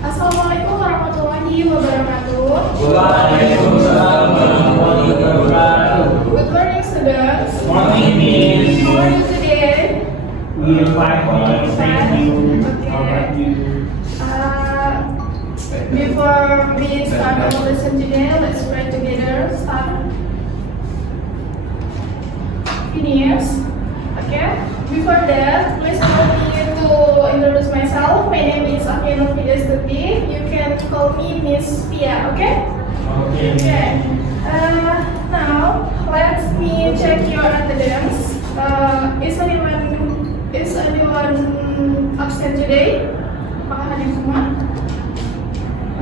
Assalamualaikum warahmatullahi wabarakatuh. Waalaikumsalam warahmatullahi wabarakatuh. Good morning, students. Morning, Miss. How are you today? We're fine. Thank you. Okay. How about you? Before we start our lesson today, let's pray together. Start. Finish. Okay. Before that, please allow me to introduce myself. My name is Akino Fidestuti. You can call me Miss Pia. Okay. Okay. Now let me check your attendance. Is anyone absent today? Apakah hadir semua?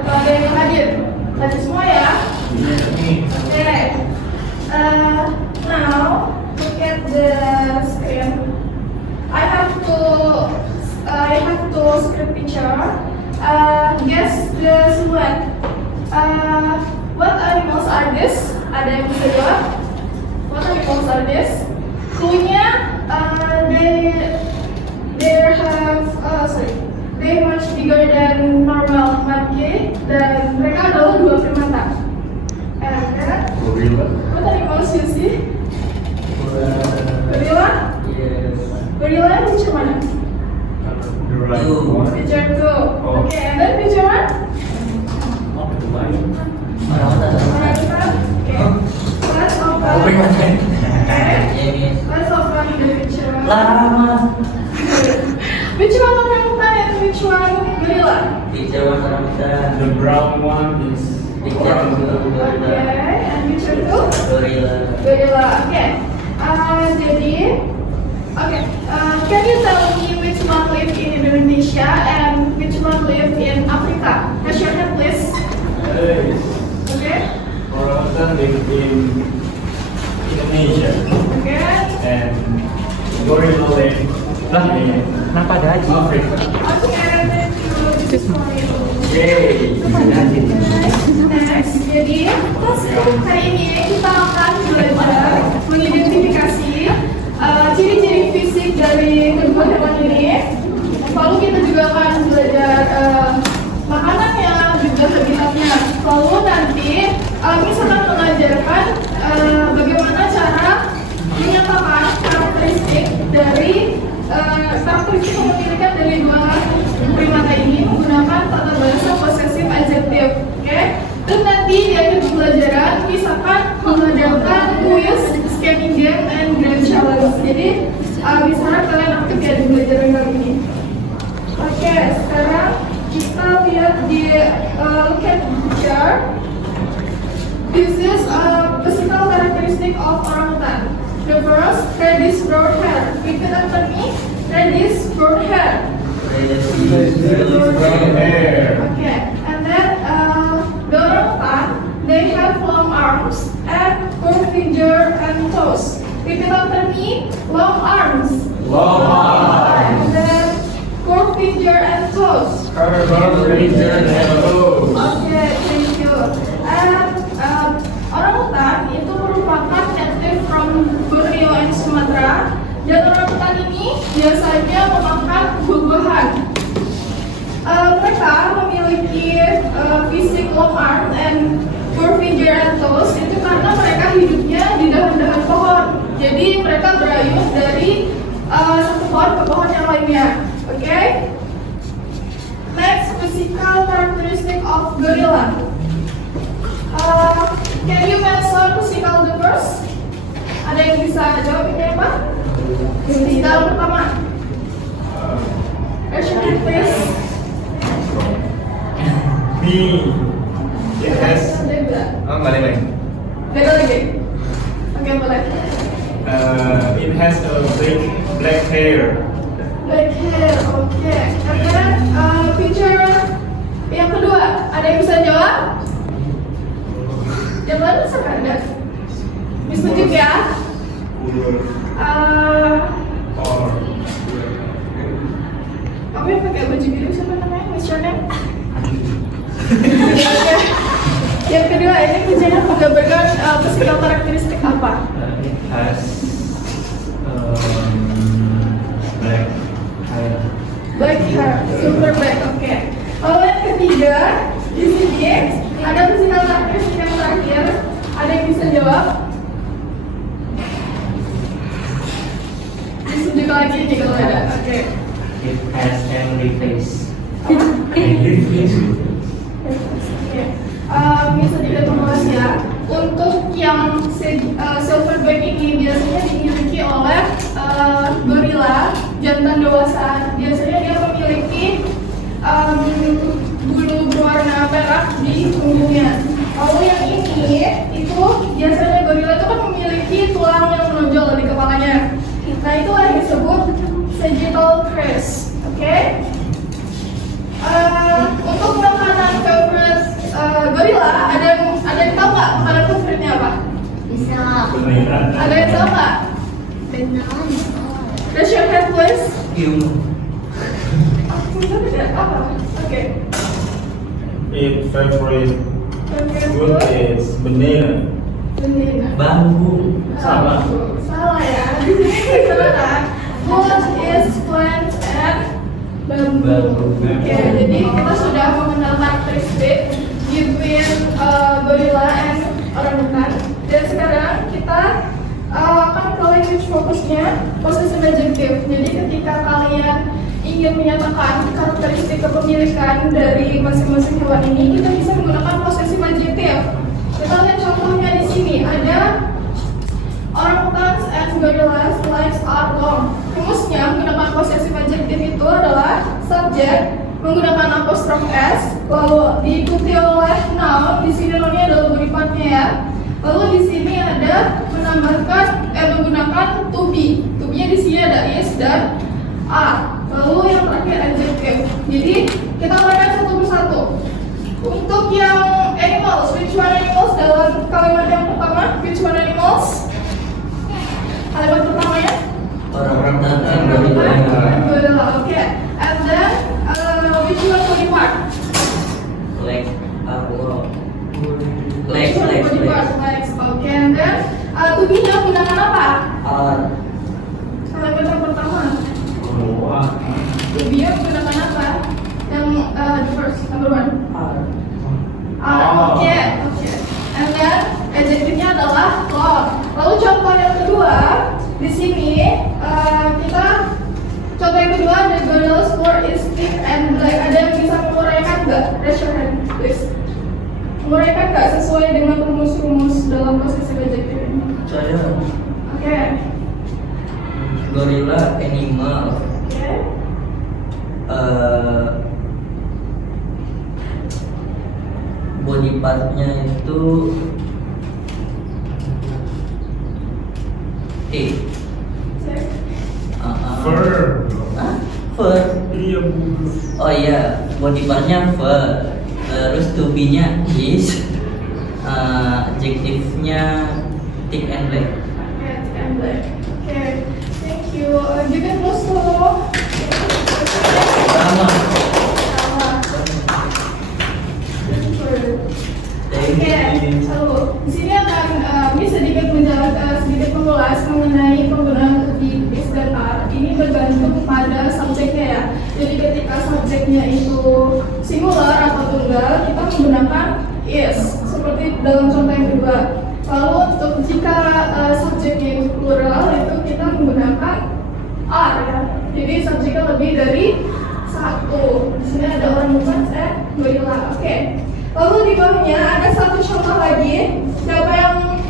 Atau ada yang hadir? Hadir semua ya? Okay. Now look at the screen. I have to script picture. Guess the silhouette. What animals are this? Ada yang bisa jawab? What animals are this? Cluenya, they much bigger than normal monkey dan mereka adalah dua primata. Gorilla. What animals you see? Gorilla? Yes. Gorilla picture mana? The right one. Picture 2. Oh. Okay, and then picture 1? Orangutan. Okay. Let's open. Okay. Let's open the picture 1. Lama. Which one orangutan and which one gorilla? Picture one orangutan, The brown one is picture two gorilla, Okay, and picture 2? gorilla. Gorilla. Okay. Can you tell me which one live in Indonesia and which one live in Africa? Raise your hand, please. Okay. Orangutan live in Indonesia Okay. and gorilla live in Kenapa ada aja? Afrika. Okay. This is for you. Yay. Next, jadi hari ini kita akan belajar mengidentifikasi ciri-ciri fisik dari kedua hewan ini. Lalu kita juga akan belajar makanannya, juga habitatnya. Lalu nanti Miss akan mengajarkan bagaimana cara menyatakan karakteristik kepemilikan dari dua primata ini menggunakan tata bahasa posesif adjektif. Oke? Dan nanti di akhir pembelajaran Miss akan mengadakan quiz, scanning game, and grand challenge. Jadi Miss harap kalian aktif ya di pembelajaran kali ini. Oke, sekarang kita lihat di look at the picture. This is a physical characteristic of orangutan. The first, reddish brown hair. Repeat after me. Reddish brown hair. Brown hair. Okay, and then the orangutan, they have long arms and curved finger and toes. Repeat after me. Long arms. Long arms. And then curved finger and toes. Curved finger and toes. Oke, thank you. And orangutan itu merupakan native from Borneo and Sumatera. Dan orangutan ini biasanya memakan buah-buahan. Mereka memiliki fisik long arm and curved finger and toes itu karena mereka hidupnya di dahan-dahan pohon. Jadi mereka berayun dari satu pohon ke pohon yang lainnya. Oke? Next, physical characteristic of gorilla. Can you mention physical the first? Ada yang bisa jawab ini apa? Physical pertama. Raise your hand, please. Me. Yes. Oh, balik. Beda lagi. Oke, boleh. It has a black hair. Black hair, oke. And then picture yang kedua, ada yang bisa jawab? Yang lain bisa ada? Bisa tunjuk ya? Kamu yang pakai baju biru siapa namanya? Miss Shona? Yang kedua, ini kerjanya menggambarkan physical karakteristik apa? It has black hair. Black hair, super black, oke. Lalu yang ketiga, juga di sini ada physical characteristic yang terakhir. Ada yang bisa jawab? Disunjuk lagi nih kalau ada. Oke. It has angry face. Oke. Bisa dilihat mengulas ya. Untuk yang silverback ini biasanya dimiliki oleh gorila jantan dewasa. Biasanya dia memiliki bulu berwarna perak di punggungnya. Lalu yang ini itu biasanya gorila itu kan memiliki tulang yang menonjol di kepalanya. Nah itulah yang disebut sagittal crest. Oke? Untuk makanan favorite gorila, ada yang tahu nggak makanan favoritnya apa? Bisa. Ada yang tahu nggak? Benar. Raise your hand please. Human. Apa? Oke. Its favorite Favorite food food? is banana. Banana. Bambu. Salah. Salah ya. Di sini salah. Food is plant and bambu. Bambu. Oke, jadi kita sudah mengenal karakteristik between gorilla and orangutan. Dan sekarang kita akan ke language fokusnya possessive adjective. Jadi ketika kalian ingin menyatakan karakteristik kepemilikan dari masing-masing hewan ini, kita bisa menggunakan possessive adjective. Kita lihat contohnya di sini ada orangutans and gorillas legs are long. Rumusnya menggunakan possessive adjective itu adalah subjek menggunakan apostrophe s, lalu diikuti oleh noun. Di sini nounnya adalah body partnya ya. Lalu di sini ada menggunakan to be. To be-nya di sini ada is dan are. Lalu yang terakhir adjective. Jadi kita uraikan satu persatu. Untuk yang animals, which one animals dalam kalimat yang pertama? Which one animals? Kalimat pertamanya? Orang-orang dan gorila. Gorilla, okay. And then which one body part? Legs. Which one body part? Legs. Okay. And then to be-nya menggunakan apa? Are. Kalimat yang pertama. To be-nya menggunakan apa? Yang the first, number one. Oke. And then adjektifnya adalah long. Lalu contoh yang kedua di sini kita contoh yang kedua the gorilla's fur is thick and black. Ada yang bisa menguraikan nggak? Raise your hand, please. Menguraikan nggak sesuai dengan rumus-rumus dalam possessive adjective ini? Saya. Oke. Gorilla animal. Oke. Body partnya itu thick. Cek. Fur. Hah? Fur. Iya bulu. Oh iya, body partnya fur. Terus to be-nya is. Adjektifnya thick and black. Oke, and black. Oke. Thank you. Juga terus tuh. Sama. Sama. Oke, lalu di sini akan sedikit mengulas mengenai penggunaan to be, is dan are. Ini bergantung pada subjeknya ya. Jadi ketika subjeknya itu singular atau tunggal, kita menggunakan is seperti dalam contoh yang kedua. Lalu untuk jika subjeknya itu plural, itu kita menggunakan are ya. Jadi subjeknya lebih dari satu. Di sini ada orangutan and gorilla. Oke. Lalu di bawahnya ada satu contoh lagi. Siapa yang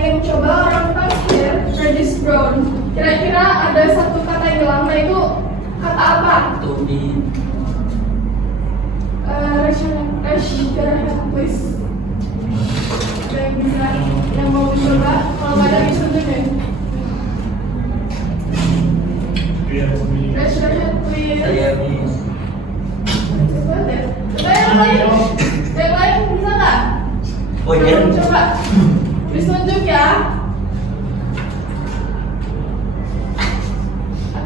ingin coba? Orangutan here, reddish brown. Kira-kira ada satu kata yang hilang, nah itu kata apa? To be. Raise your hand, please. Ada yang bisa, yang mau coba? Kalau nggak ada bisa tunjukin. Raise your hand, please. Saya miss. Coba deh. Coba yang lain. Yang lain bisa nggak? Oh iya. Coba. Please tunjuk ya.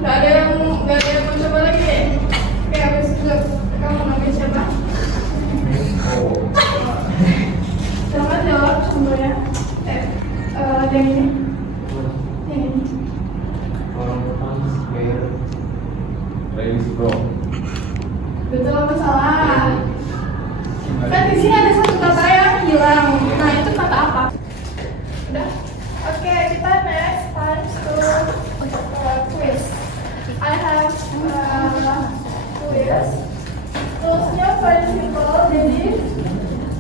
Nggak ada yang mau coba lagi. Oke, habis tunjuk. Kamu namanya siapa? Selamat jawab semuanya. Ada yang ini. Yang ini. Reddish brown. Betul apa salah?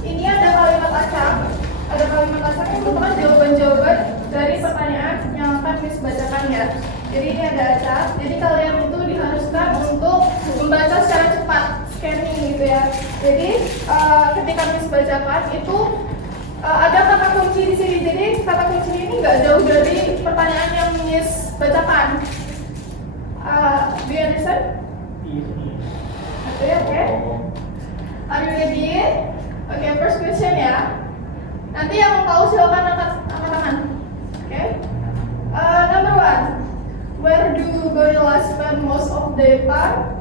ini ada kalimat acak. Ada kalimat acak yang merupakan jawaban-jawaban dari pertanyaan yang akan Miss bacakan ya. Jadi ini ada acak. Jadi kalian itu diharuskan untuk membaca secara cepat, scanning gitu ya. Jadi ketika Miss bacakan itu ada kata kunci di sini. Jadi kata kunci ini nggak jauh dari pertanyaan yang Miss bacakan. Do you understand? Okay. Are you ready? Okay, first question ya. Nanti yang tahu silakan angkat tangan. Okay. Number 1. Where do gorillas spend most of their time?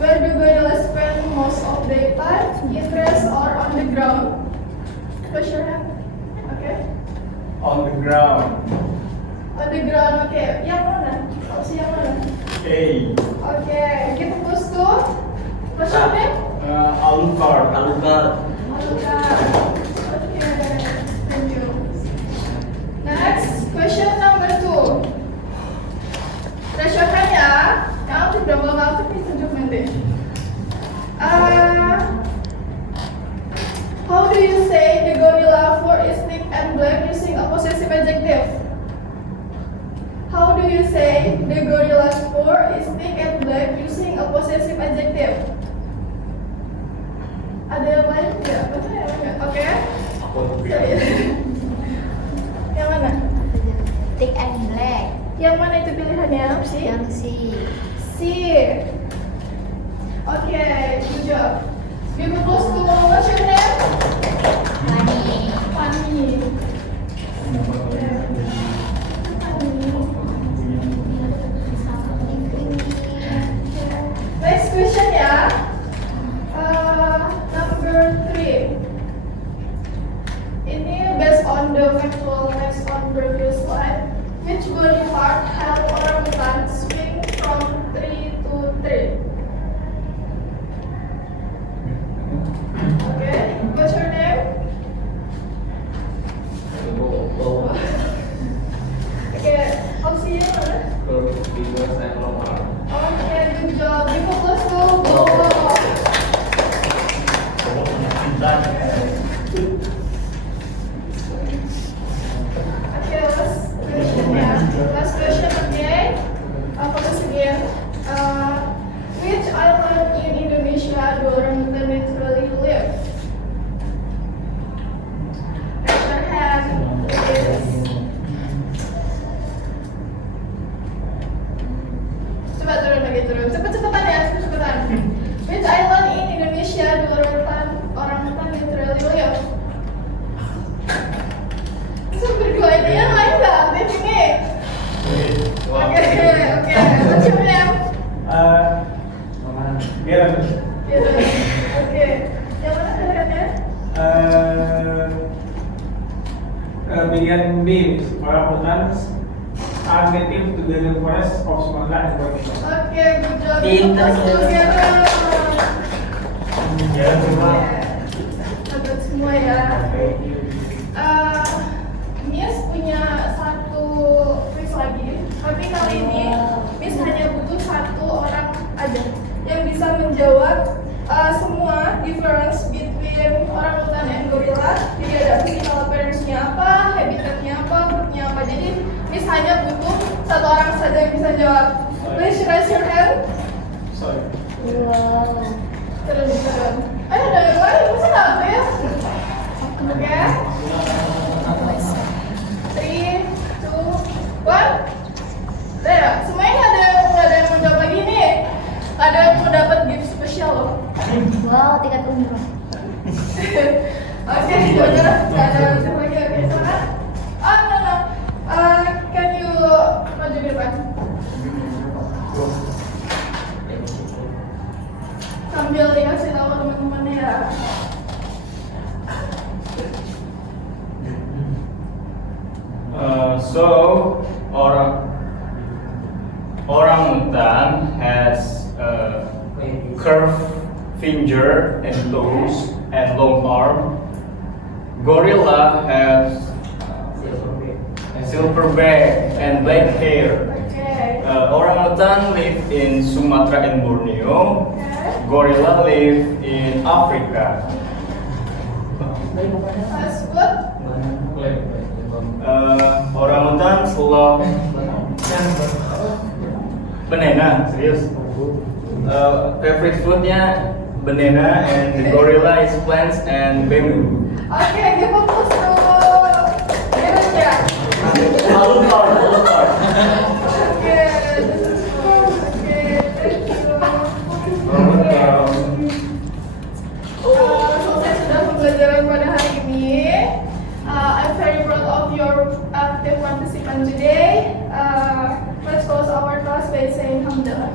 Where do gorillas spend most of their time? In grass or on the ground? Push your hand. Okay. On the ground. On the ground. Okay. Yang mana? Opsi yang mana? A. Okay. Give a push to. What's your name? Alucard. Alucard. Okay, thank you. Next, question number 2. Rasakan ya. Yang aktif dan belum aktif ditunjuk nanti. How do you say the gorilla for is thick and black using a possessive adjective? How do you say the gorilla's fur is thick and black using a possessive adjective? Ada yang lain? Ya, betul ya? Oke. Yang mana? Thick and black. Yang mana itu pilihannya? Yang C. C. Oke, good job. Give a close to what's your name? Money. Fanny. Next question ya. Number 3. Ini based on the factual text on previous slide. Which body part help orangutan swing from tree to tree? Okay, what's your name? Okay, opsinya mana? Okay, good job. Give a plus to Bobo. Okay, last question ya. Last question, okay. Focus again. Which island in Indonesia do orangutan naturally live? Raise your hand. Yes. Coba turun lagi, turun. Cepet-cepetan ya, cepet-cepetan. Which island in Indonesia do orangutan naturally live? Bisa berdua ini yang lain nggak? Aktif ini. Oke. What's your name? Biar. Gitu. Oke. Yang mana pilihannya? Pilihan B, orangutan are native to the forest of Sumatra and Borneo. Oke, good job. Pintar, Together. Ya, cuma. Dapat semua ya. Miss punya satu quiz lagi, tapi kali ini Miss hanya butuh satu orang aja yang bisa menjawab semua difference between orangutan and gorilla. Jadi ada physical appearance-nya apa, habitatnya apa, food-nya apa. Jadi Miss hanya butuh satu orang saja yang bisa jawab. Please raise your hand. Sorry. Wow. Turun. Ada yang lain, masa nggak ada ya? Oke. 3, 2, 1. Ya, semuanya nggak ada yang mau jawab lagi nih. Ada yang mau dapat gift spesial loh. Wow, tiket umroh. Oke, udah nggak ada yang lagi. Oke, silakan. Oh, no. Can you maju ke depan? Sambil dikasih tahu teman-temannya ya. So orangutan has curved finger and toes and long arm. Gorilla has silver back and black hair. Oke. Orangutan live in Sumatra and Borneo. Oke. gorilla live in Africa. Tersebut Orangutan love banana, serius. Favorite foodnya banana, and the gorilla is plants and bamboo. oke, give a plus to Indonesia. Lalu part. Oke, this is good. Oke, thank you. Selesai sudah pembelajaran pada hari ini. I'm very proud of your active participant today. Let's close our class by saying Alhamdulillah.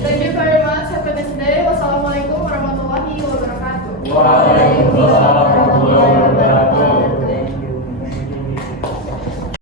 Thank you very much. Have a nice day. Wassalamualaikum warahmatullahi wabarakatuh. Waalaikumsalam.